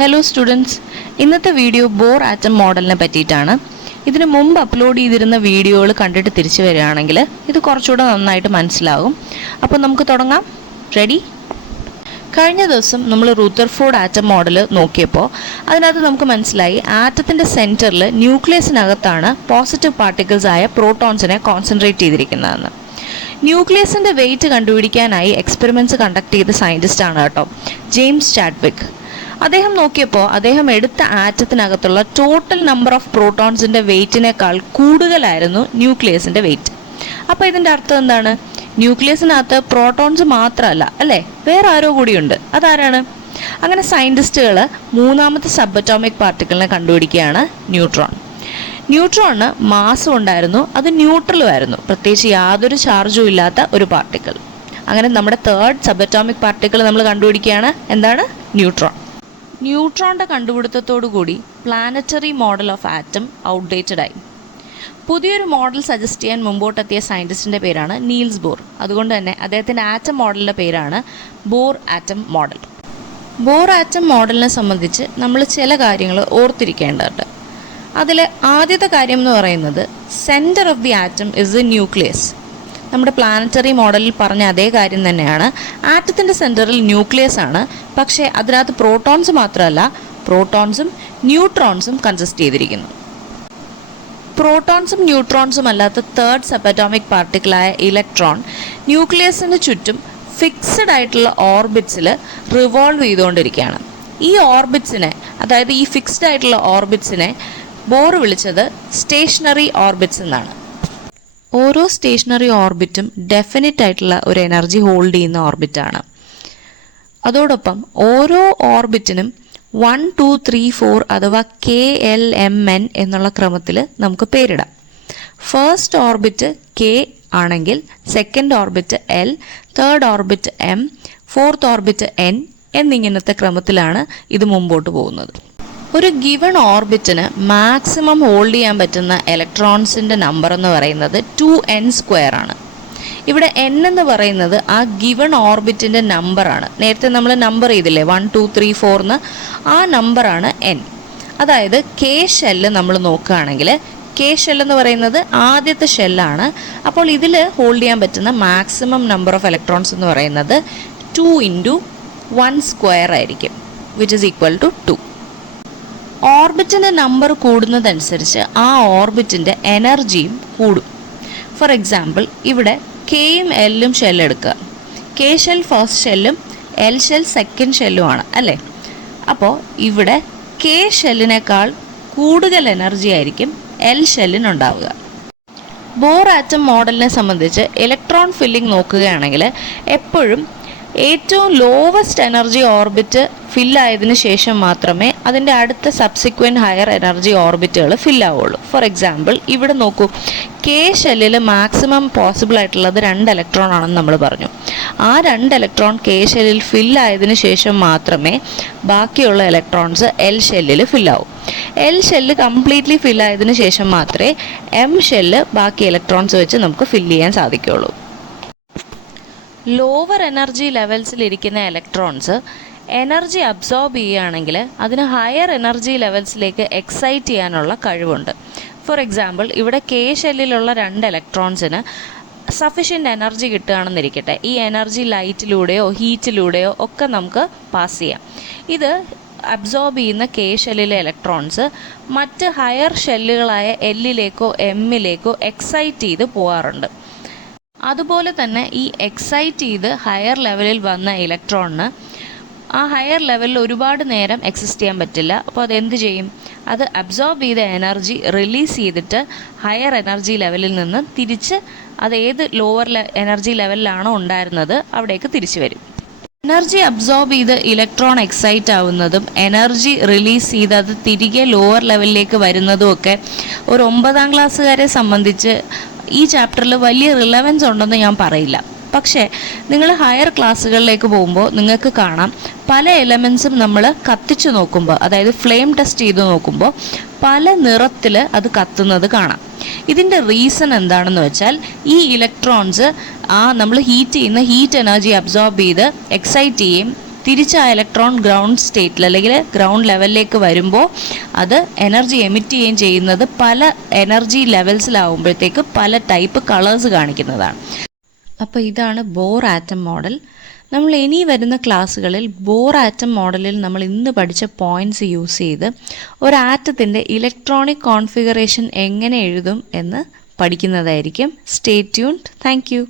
Hello students, ഇന്നത്തെ video bore atom മോഡലിനെ പറ്റിയിട്ടാണ്. ഇതിനു മുമ്പ് അപ്ലോഡ് ചെയ്തിരുന്ന വീഡിയോകൾ കണ്ടിട്ട് തിരിച്ചു വരികയാണെങ്കിൽ ഇത് കുറച്ചുകൂടെ നന്നായിട്ട് മനസ്സിലാകും. അപ്പോൾ നമുക്ക് തുടങ്ങാം. റെഡി? കഴിഞ്ഞ ദിവസം നമ്മൾ റൂദർഫോർഡ് ആറ്റം മോഡൽ നോക്കിയപ്പോൾ അതിനകത്ത് നമുക്ക് മനസ്സിലായി ആറ്റത്തിൻ്റെ സെൻറ്ററിൽ ന്യൂക്ലിയസിനകത്താണ് പോസിറ്റീവ് പാർട്ടിക്കിൾസ് ആയ പ്രോട്ടോൺസിനെ കോൺസെൻട്രേറ്റ് ചെയ്തിരിക്കുന്നതെന്ന്. ന്യൂക്ലിയസിൻ്റെ വെയിറ്റ് കണ്ടുപിടിക്കാനായി എക്സ്പെരിമെൻറ്റ്സ് കണ്ടക്ട് ചെയ്ത സയൻറ്റിസ്റ്റാണ് കേട്ടോ ജെയിംസ് ചാഡ്വിക്. അദ്ദേഹം നോക്കിയപ്പോൾ അദ്ദേഹം എടുത്ത ആറ്റത്തിനകത്തുള്ള ടോട്ടൽ നമ്പർ ഓഫ് പ്രോട്ടോൺസിൻ്റെ വെയിറ്റിനേക്കാൾ കൂടുതലായിരുന്നു ന്യൂക്ലിയസിൻ്റെ വെയിറ്റ്. അപ്പോൾ ഇതിൻ്റെ അർത്ഥം എന്താണ്? ന്യൂക്ലിയസിനകത്ത് പ്രോട്ടോൺസ് മാത്രമല്ല അല്ലേ, വേറെ ആരോ കൂടിയുണ്ട്. അതാരാണ്? അങ്ങനെ സയൻറ്റിസ്റ്റുകൾ മൂന്നാമത്തെ സബ് അറ്റോമിക് പാർട്ടിക്കിളിനെ കണ്ടുപിടിക്കുകയാണ് ന്യൂട്രോൺ. ന്യൂട്രോണിന് മാസും ഉണ്ടായിരുന്നു, അത് ന്യൂട്രലുമായിരുന്നു, പ്രത്യേകിച്ച് യാതൊരു ചാർജും ഇല്ലാത്ത ഒരു പാർട്ടിക്കിൾ. അങ്ങനെ നമ്മുടെ തേർഡ് സബ് അറ്റോമിക് പാർട്ടിക്കിൾ നമ്മൾ കണ്ടുപിടിക്കുകയാണ്. എന്താണ്? ന്യൂട്രോൺ. ന്യൂട്രോണിൻ്റെ കണ്ടുപിടുത്തത്തോടുകൂടി planetary model of atom outdated ആയി. പുതിയൊരു മോഡൽ സജസ്റ്റ് ചെയ്യാൻ മുമ്പോട്ടെത്തിയ സയൻറ്റിസ്റ്റിൻ്റെ പേരാണ് നീൽസ് ബോർ. അതുകൊണ്ട് തന്നെ അദ്ദേഹത്തിൻ്റെ ആറ്റം മോഡലിൻ്റെ പേരാണ് bore atom model. Bore atom മോഡലിനെ സംബന്ധിച്ച് നമ്മൾ ചില കാര്യങ്ങൾ ഓർത്തിരിക്കേണ്ടതുണ്ട്. അതിൽ ആദ്യത്തെ കാര്യം എന്ന് പറയുന്നത് centre of the atom is the nucleus. നമ്മുടെ പ്ലാനറ്ററി മോഡലിൽ പറഞ്ഞ അതേ കാര്യം തന്നെയാണ്. ആറ്റത്തിൻ്റെ സെൻറ്ററിൽ ന്യൂക്ലിയസ് ആണ്, പക്ഷേ അതിനകത്ത് പ്രോട്ടോൺസ് മാത്രമല്ല, പ്രോട്ടോൺസും ന്യൂട്രോൺസും കൺസിസ്റ്റ് ചെയ്തിരിക്കുന്നു. പ്രോട്ടോൺസും ന്യൂട്രോൺസും അല്ലാത്ത തേർഡ് സബ് അറ്റോമിക് പാർട്ടിക്കിളായ ഇലക്ട്രോൺ ന്യൂക്ലിയസിന് ചുറ്റും ഫിക്സഡ് ആയിട്ടുള്ള ഓർബിറ്റ്സിൽ റിവോൾവ് ചെയ്തുകൊണ്ടിരിക്കുകയാണ്. ഈ ഓർബിറ്റ്സിനെ, അതായത് ഈ ഫിക്സ്ഡ് ആയിട്ടുള്ള ഓർബിറ്റ്സിനെ ബോർ വിളിച്ചത് സ്റ്റേഷനറി ഓർബിറ്റ്സ് എന്നാണ്. ഓരോ സ്റ്റേഷനറി ഓർബിറ്റും ഡെഫിനിറ്റ് ആയിട്ടുള്ള ഒരു എനർജി ഹോൾഡ് ചെയ്യുന്ന ഓർബിറ്റാണ്. അതോടൊപ്പം ഓരോ ഓർബിറ്റിനും 1, 2, 3, 4 അഥവാ KLMN എന്നുള്ള ക്രമത്തിൽ നമുക്ക് പേരിടാം. ഫസ്റ്റ് ഓർബിറ്റ് K ആണെങ്കിൽ second orbit L, third orbit M, fourth orbit N എന്നിങ്ങനത്തെ ക്രമത്തിലാണ് ഇത് മുമ്പോട്ട് പോകുന്നത്. ഒരു ഗിവൺ ഓർബിറ്റിന് മാക്സിമം ഹോൾഡ് ചെയ്യാൻ പറ്റുന്ന ഇലക്ട്രോൺസിൻ്റെ നമ്പർ എന്ന് പറയുന്നത് 2n² ആണ്. ഇവിടെ n എന്ന് പറയുന്നത് ആ ഗിവൺ ഓർബിറ്റിൻ്റെ നമ്പറാണ്. നേരത്തെ നമ്മൾ നമ്പർ ചെയ്തില്ലേ 1, 2, 3, 4 എന്ന്, ആ നമ്പറാണ് n. അതായത് K ഷെല്ല് നമ്മൾ നോക്കുകയാണെങ്കിൽ K ഷെല്ല് എന്ന് പറയുന്നത് ആദ്യത്തെ ഷെല്ലാണ്. അപ്പോൾ ഇതിൽ ഹോൾഡ് ചെയ്യാൻ പറ്റുന്ന മാക്സിമം നമ്പർ ഓഫ് ഇലക്ട്രോൺസ് എന്ന് പറയുന്നത് 2 × 1² ആയിരിക്കും, വിച്ച് ഇസ് ഈക്വൽ ടു 2. ഓർബിറ്റിൻ്റെ നമ്പർ കൂടുന്നതനുസരിച്ച് ആ ഓർബിറ്റിൻ്റെ എനർജിയും കൂടും. ഫോർ എക്സാമ്പിൾ, ഇവിടെ കെയും എല്ലും ഷെല്ലെടുക്കുക. കെ ഷെൽ ഫസ്റ്റ് ഷെല്ലും എൽ ഷെൽ സെക്കൻഡ് ഷെല്ലുമാണ് അല്ലേ. അപ്പോൾ ഇവിടെ കെ ഷെല്ലിനേക്കാൾ കൂടുതൽ എനർജി ആയിരിക്കും എൽ ഷെല്ലിനുണ്ടാവുക. ബോർ ആറ്റം മോഡലിനെ സംബന്ധിച്ച് ഇലക്ട്രോൺ ഫില്ലിംഗ് നോക്കുകയാണെങ്കിൽ എപ്പോഴും ഏറ്റവും ലോവസ്റ്റ് എനർജി ഓർബിറ്റ് ഫില്ലായതിനു ശേഷം മാത്രമേ അതിൻ്റെ അടുത്ത സബ്സിക്വൻറ്റ് ഹയർ എനർജി ഓർബിറ്റുകൾ ഫില്ലാവുള്ളൂ. ഫോർ എക്സാമ്പിൾ, ഇവിടെ നോക്കൂ, കെ ഷെല്ലിൽ മാക്സിമം പോസിബിൾ ആയിട്ടുള്ളത് 2 ഇലക്ട്രോൺ ആണെന്ന് നമ്മൾ പറഞ്ഞു. ആ 2 ഇലക്ട്രോൺ കെ ഷെല്ലിൽ ഫില്ലായതിനു ശേഷം മാത്രമേ ബാക്കിയുള്ള ഇലക്ട്രോൺസ് എൽ ഷെല്ലിൽ ഫില്ലാവും. എൽ ഷെല്ല് കംപ്ലീറ്റ്ലി ഫില്ലായതിനു ശേഷം മാത്രമേ എം ഷെല്ല് ബാക്കി ഇലക്ട്രോൺസ് വെച്ച് നമുക്ക് ഫില്ല് ചെയ്യാൻ സാധിക്കുകയുള്ളൂ. ലോവർ എനർജി ലെവൽസിലിരിക്കുന്ന ഇലക്ട്രോൺസ് എനർജി അബ്സോർബ് ചെയ്യുകയാണെങ്കിൽ അതിന് ഹയർ എനർജി ലെവൽസിലേക്ക് എക്സൈറ്റ് ചെയ്യാനുള്ള കഴിവുണ്ട്. ഫോർ എക്സാമ്പിൾ, ഇവിടെ കെ ഷെല്ലിലുള്ള 2 ഇലക്ട്രോൺസിന് സഫിഷ്യൻ്റ് എനർജി കിട്ടുകയാണെന്നിരിക്കട്ടെ. ഈ എനർജി ലൈറ്റിലൂടെയോ ഹീറ്റിലൂടെയോ ഒക്കെ നമുക്ക് പാസ് ചെയ്യാം. ഇത് അബ്സോർബ് ചെയ്യുന്ന കെ ഷെല്ലിലെ ഇലക്ട്രോൺസ് മറ്റ് ഹയർ ഷെല്ലുകളായ എല്ലിലേക്കോ എമ്മിലേക്കോ എക്സൈറ്റ് ചെയ്ത് പോകാറുണ്ട്. അതുപോലെ തന്നെ ഈ എക്സൈറ്റ് ചെയ്ത് ഹയർ ലെവലിൽ വന്ന ഇലക്ട്രോണിന് ആ ഹയർ ലെവലിൽ ഒരുപാട് നേരം എക്സിസ്റ്റ് ചെയ്യാൻ പറ്റില്ല. അപ്പോൾ അതെന്ത് ചെയ്യും? അത് അബ്സോർബ് ചെയ്ത എനർജി റിലീസ് ചെയ്തിട്ട് ഹയർ എനർജി ലെവലിൽ നിന്ന് തിരിച്ച് അത് ഏത് ലോവർ എനർജി ലെവലിലാണോ ഉണ്ടായിരുന്നത് അവിടേക്ക് തിരിച്ചു വരും. എനർജി അബ്സോർബ് ചെയ്ത് ഇലക്ട്രോൺ എക്സൈറ്റ് ആവുന്നതും എനർജി റിലീസ് ചെയ്ത് അത് തിരികെ ലോവർ ലെവലിലേക്ക് വരുന്നതും ഒക്കെ ഒരു 9ാം ക്ലാസ്സുകാരെ സംബന്ധിച്ച് ഈ ചാപ്റ്ററിൽ വലിയ റിലവൻസ് ഉണ്ടെന്ന് ഞാൻ പറയില്ല. പക്ഷേ നിങ്ങൾ ഹയർ ക്ലാസ്സുകളിലേക്ക് പോകുമ്പോൾ നിങ്ങൾക്ക് കാണാം പല എലമെൻസും നമ്മൾ കത്തിച്ച് നോക്കുമ്പോൾ, അതായത് ഫ്ലെയിം ടെസ്റ്റ് ചെയ്ത് നോക്കുമ്പോൾ പല നിറത്തിൽ അത് കത്തുന്നത് കാണാം. ഇതിൻ്റെ റീസൺ എന്താണെന്ന് വെച്ചാൽ ഈ ഇലക്ട്രോൺസ് നമ്മൾ ഹീറ്റ് ചെയ്യുന്ന ഹീറ്റ് എനർജി അബ്സോർബ് ചെയ്ത് എക്സൈറ്റ് ചെയ്യുകയും തിരിച്ച് ആ ഇലക്ട്രോൺ ഗ്രൗണ്ട് സ്റ്റേറ്റിൽ അല്ലെങ്കിൽ ഗ്രൗണ്ട് ലെവലിലേക്ക് വരുമ്പോൾ അത് എനർജി എമിറ്റ് ചെയ്യുകയും ചെയ്യുന്നത് പല എനർജി ലെവൽസിലാവുമ്പോഴത്തേക്ക് പല ടൈപ്പ് കളേഴ്സ് കാണിക്കുന്നതാണ്. അപ്പോൾ ഇതാണ് ബോർ ആറ്റം മോഡൽ. നമ്മൾ ഇനി വരുന്ന ക്ലാസ്സുകളിൽ ബോർ ആറ്റം മോഡലിൽ നമ്മൾ ഇന്ന് പഠിച്ച പോയിൻറ്റ്സ് യൂസ് ചെയ്ത് ഒരു ആറ്റത്തിൻ്റെ ഇലക്ട്രോണിക് കോൺഫിഗറേഷൻ എങ്ങനെ എഴുതും എന്ന് പഠിക്കുന്നതായിരിക്കും. Stay tuned. Thank U.